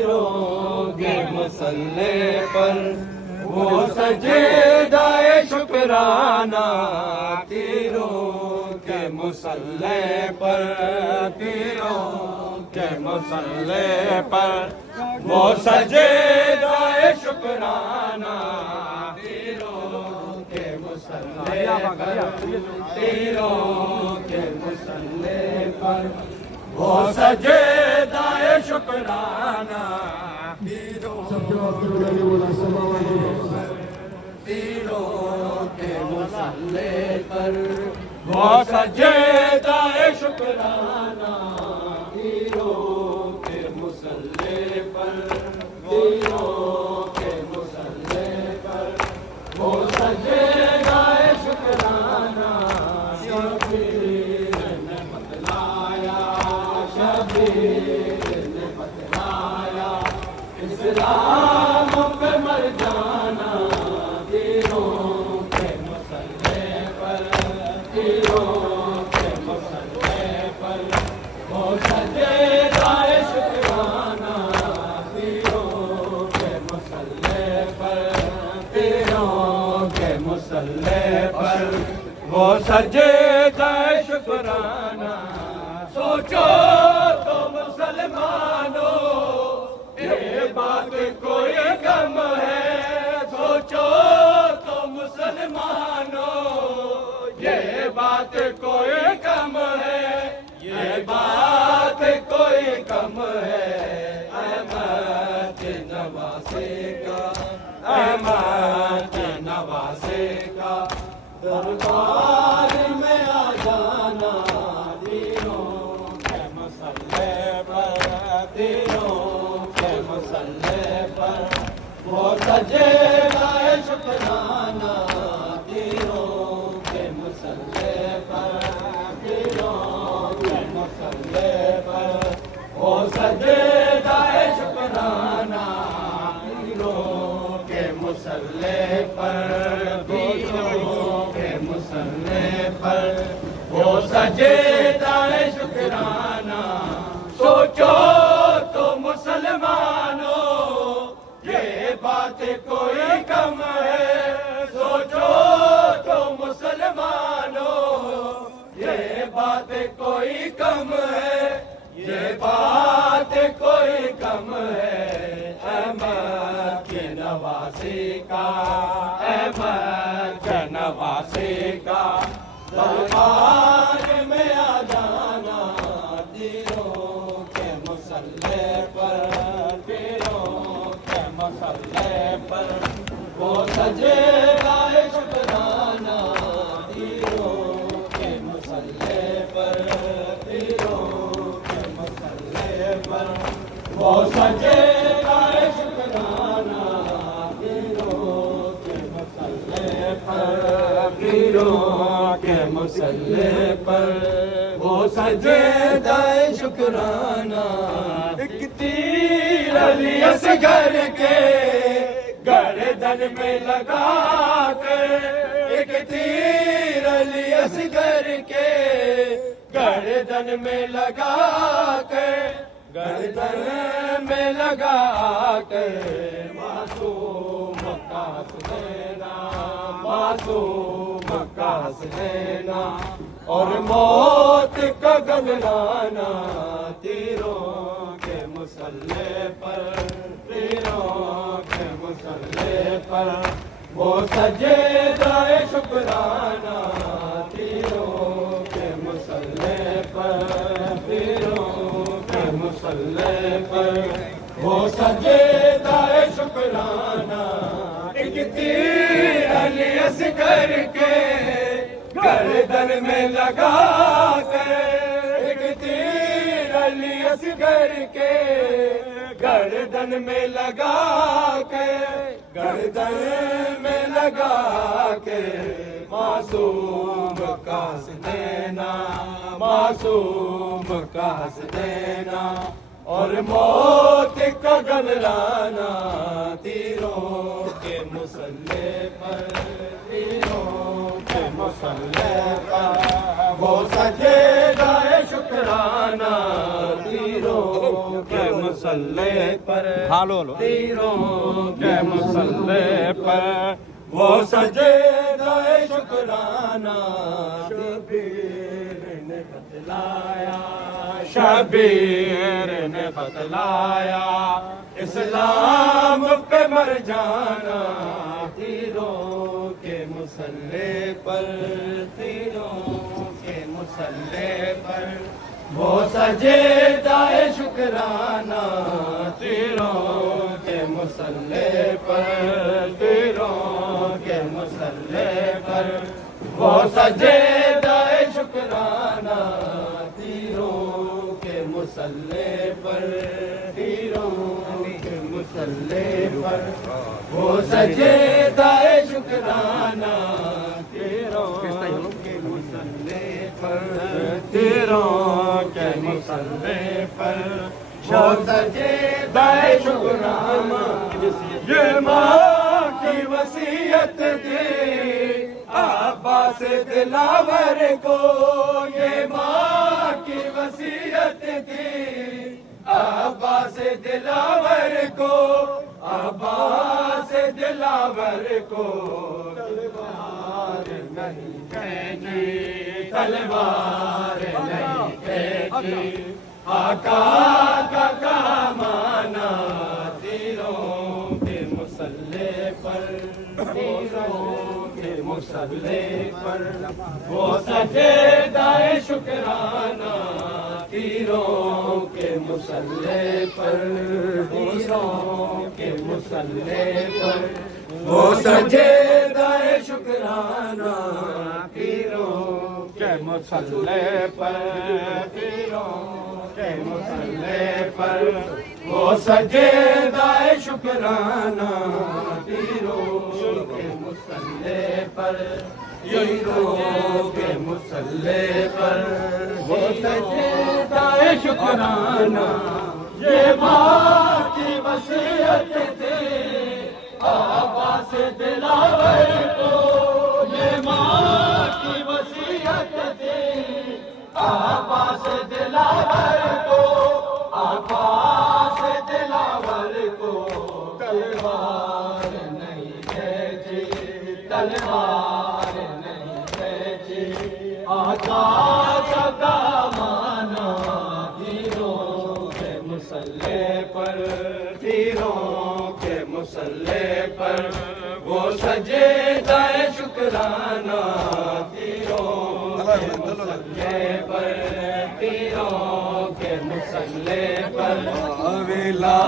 تیروں کے مسلح پر وہ سجدہ شکرانہ، تیروں کے مسلح پر، تیروں کے مسلح پر وہ سجدہ شکرانہ، تیروں کے مسلح پر، تیروں کے مسلح پر وہ سجدہ شکرانہ، تیروں کے مسلح پر وہ سجدہ شکرانہ، تیروں کے مسلح پر، تیروں کے مسلح پر وہ سجدہ شکرانہ، شبیر نے بتلایا، شبیر نے بتلایا اسلام پہ مر جانا، تیروں کے مسلح پر، تیروں کے مسلح پر وہ سجدہ شکرانہ، تیروں کے مسلح پر، تیروں کے مسلح پر وہ سجدہ شکرانہ۔ سوچو تو مسلمانوں یہ بات کوئی کم ہے، سوچو تو مسلمانوں یہ بات کوئی کم ہے، یہ بات کوئی کم ہے، احمد نواسے کا، احمد نواسے کا دربار میں آ جانا، تیروں کے مسلح پر، تیروں کے مسلح پر وہ سجدہ شکرانہ، تیروں کے مسلح پر، تیروں کے مسلح پر وہ سجدہ شکرانہ، تیروں کے مسلح پر، تیروں کے مسلح پر وہ سجدہ شکرانہ۔ سوچو تو مسلمانوں یہ بات کوئی کم ہے، سوچو تو مسلمانوں یہ بات کوئی کم ہے، یہ بات کوئی کم ہے، احمد کے نواسے کا، احمد کے نواسے کا دربار میں آ جانا، تیروں کے مسلح پر، تیروں کے مسلح پر وہ سجدہ شکرانہ، تیروں کے مسلح پر، تیروں کے مسلح پر وہ سجدہ شکرانہ، تیروں کے مسلح پر، تیروں کے مسلح پر وہ سجدہ شکرانہ۔ ایک تیر علی اصغر کے گردن میں لگا کر، ایک تیر علی اصغر کے گردن میں لگا کر، گردن میں لگا کر معصوم کا حسنینا، معصوم کا حسنینا اور موت کا گنگنانا، تیروں کے مسلح پر، تیروں کے مسلح پر وہ سجدہ شکرانہ، تیروں کے مسلح پر، تیروں کے مسلح پر وہ سجدہ شکرانہ۔ ایک تیر علی اصغر کے گردن میں لگا کر، ایک تیر علی اصغر کے گردن میں لگا کے، گردن میں لگا کے معصوم کا حسنینا، معصوم کا حسنینا اور موت کا گنگنانا، تیروں کے مسلح پر، تیروں کے مسلح پر وہ سجدہ شکرانہ، تیروں کے مسلح پر پر ہالو ہلو تیروں کے مسلح پر وہ سجدہ شکرانہ شبیر نے بتلایا، شبیر نے بتلایا اسلام پہ مر جانا تیروں کے مسلح پر، تیروں کے مسلح پر وہ سجدہ شکرانہ تیروں کے مسلح پر، تیروں کے مسلح پر وہ سجدہ شکرانہ تیروں کے مسلح پر، تیروں کے مسلح پر وہ سجدہ شکرانہ تیروں کے مسلح پر، تیروں کے مسلح پر وہ سجدہ شکرانہ یہ ماں کی وصیت تھی عباس دلاور کو، یہ ماں کی وصیت تھی عباس دلاور کو، عباس دلاور کو تلوار نہیں کھینچی، تلوار نہیں کھینچی آقا کا کام آنا تیروں کے مسلح پر، تیروں کے مسلح پر وہ سجدہ شکرانہ تیروں کے مسلح پر، تیروں کے مسلح پر وہ سجدہ شکرانہ تیروں کے مسلح پر، تیروں کے مسلح پر وہ سجدہ شکرانہ تیروں کے مسلح پر، تیروں کے مسلح پر وہ سجدہ شکرانہ یہ ماں کی وصیت تھی عباس دلاور کو، یہ ماں کی وصیت تھی عباس دلاور کو، عباس دلاور کو تلوار نہیں کھینچی، تلوار نہیں کھینچی آقا کا کام آنا تیروں کے مسلح پر، تیروں کے مسلح پر وہ سجدہ شکرانہ تیروں کے مسلح پر، تیروں کے مسلح پر لا